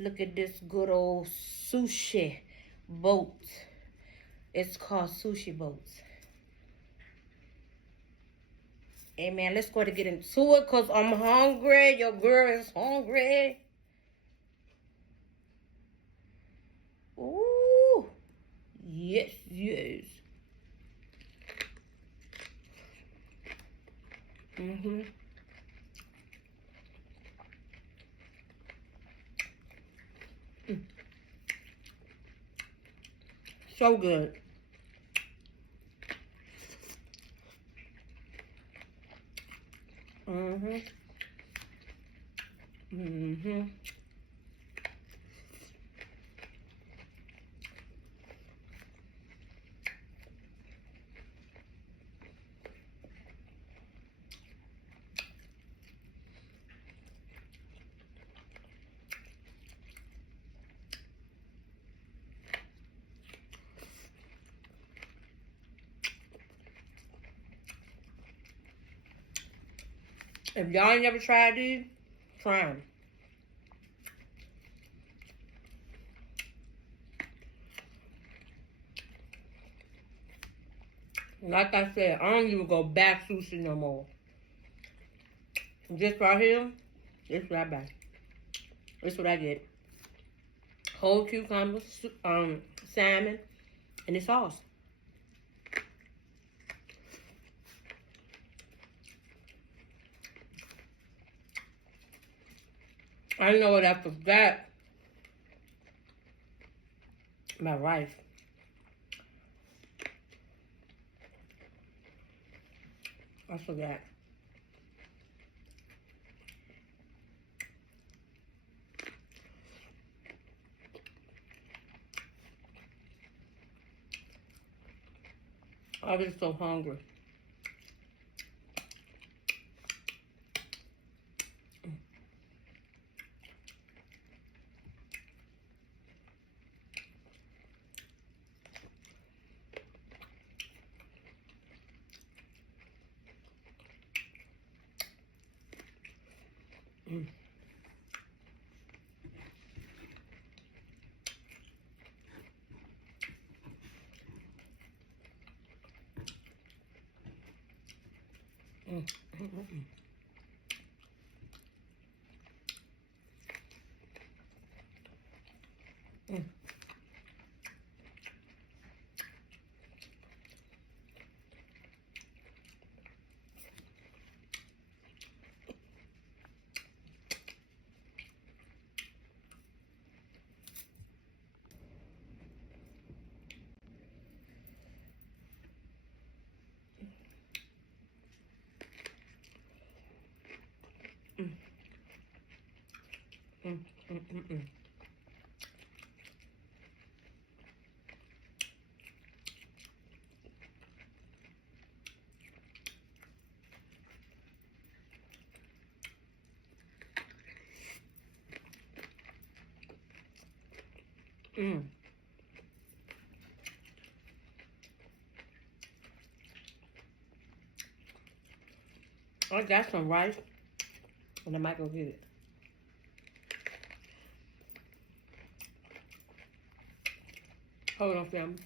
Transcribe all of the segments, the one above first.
Look at this good old sushi boat. It's called Sushi Boats. Hey man, let's go to get into it because I'm hungry. Your girl is hungry. Ooh. Yes, yes. Mm-hmm. Mm. So good. Mm-hmm. Mm-hmm. If y'all ain't never tried these, try them. Like I said, I don't even go back sushi no more. This right here, this what I buy. This what I get. Whole cucumbers, salmon, and the sauce. I know what I forgot. My rice. I forgot. I was so hungry. Mm. Mm. Mm. Mm. Mm. Mm. Mm. Mm. Mm. I got some rice, and I might go get it. Hold on, family.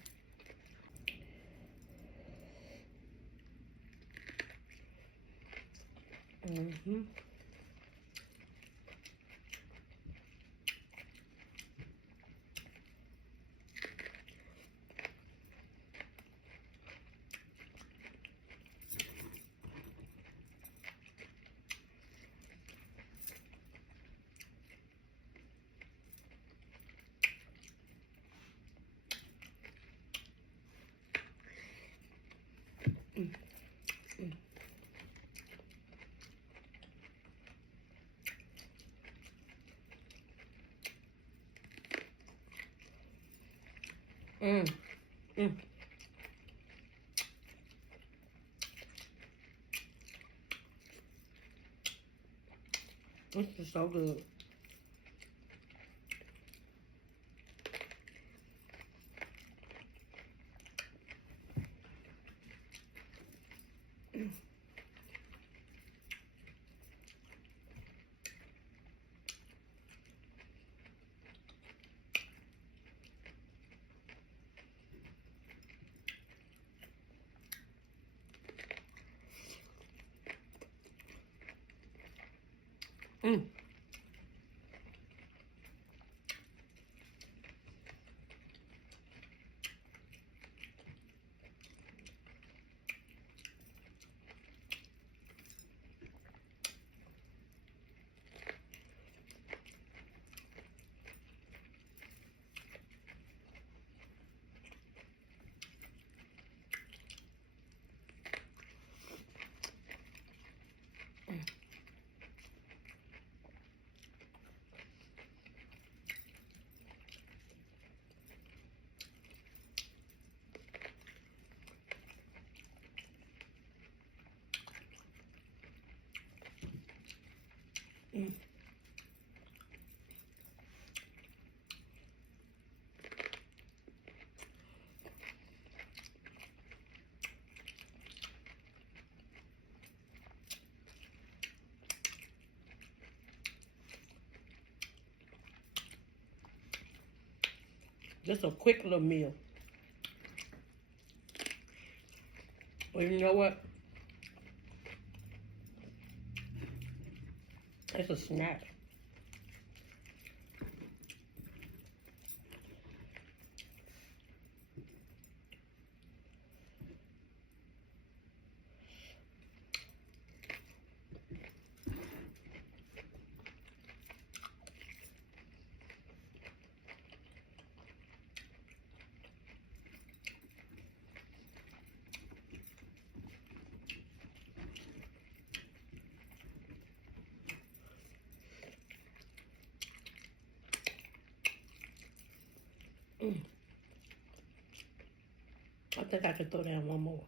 Mm-hmm. Mm. Mm. Mm. Mm. This is so good. Mm. Mm. Mm. Just a quick little meal. Well, you know what? It's a snack. Mm. I think I could throw down one more.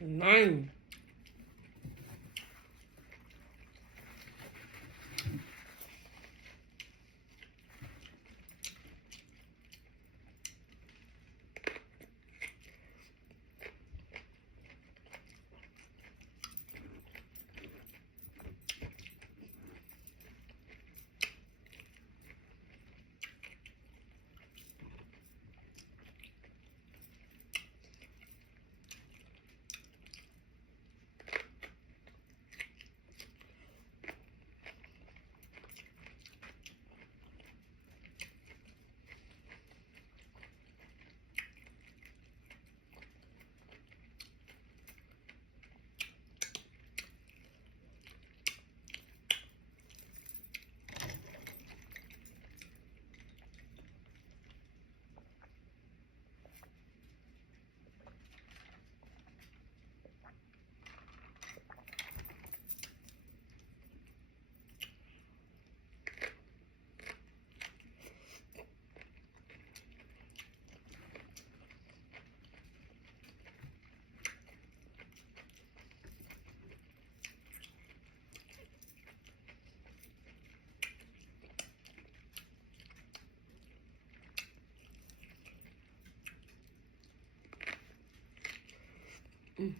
Nine. Mm.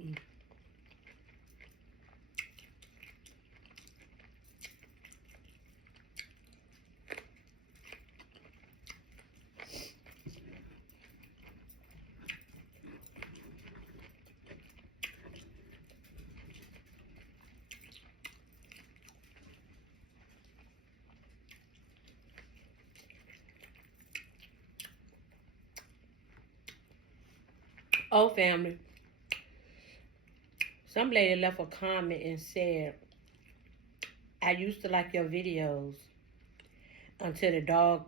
Mm. Oh, family. Some lady left a comment and said, I used to like your videos until the dog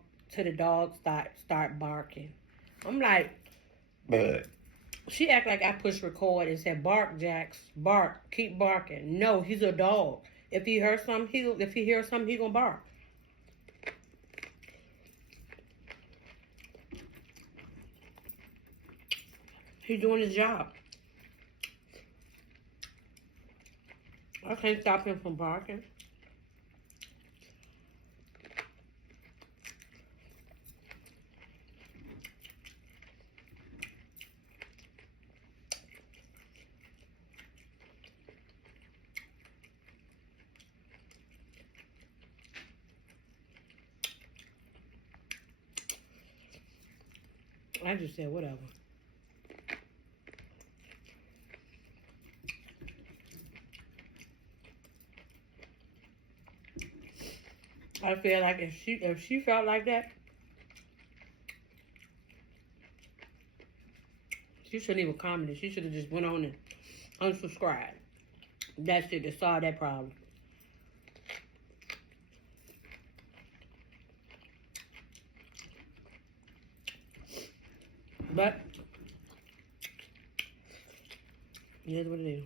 start barking. I'm like, but she act like I pushed record and said, bark, Jax, bark, keep barking. No, he's a dog. If he hears something, he gonna bark. He's doing his job. I can't stop him from barking. I just said whatever. I feel like if she felt like that, she shouldn't even comment. She should have just went on and unsubscribed. That shit to solve that problem. But here's what it is.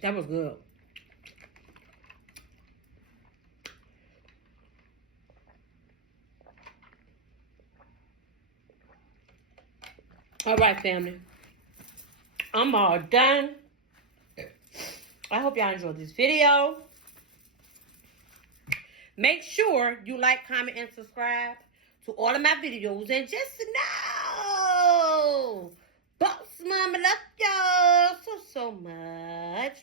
That was good. All right, family. I'm all done. I hope y'all enjoyed this video. Make sure you like, comment, and subscribe to all of my videos. And just know, Boss Mama love y'all so much.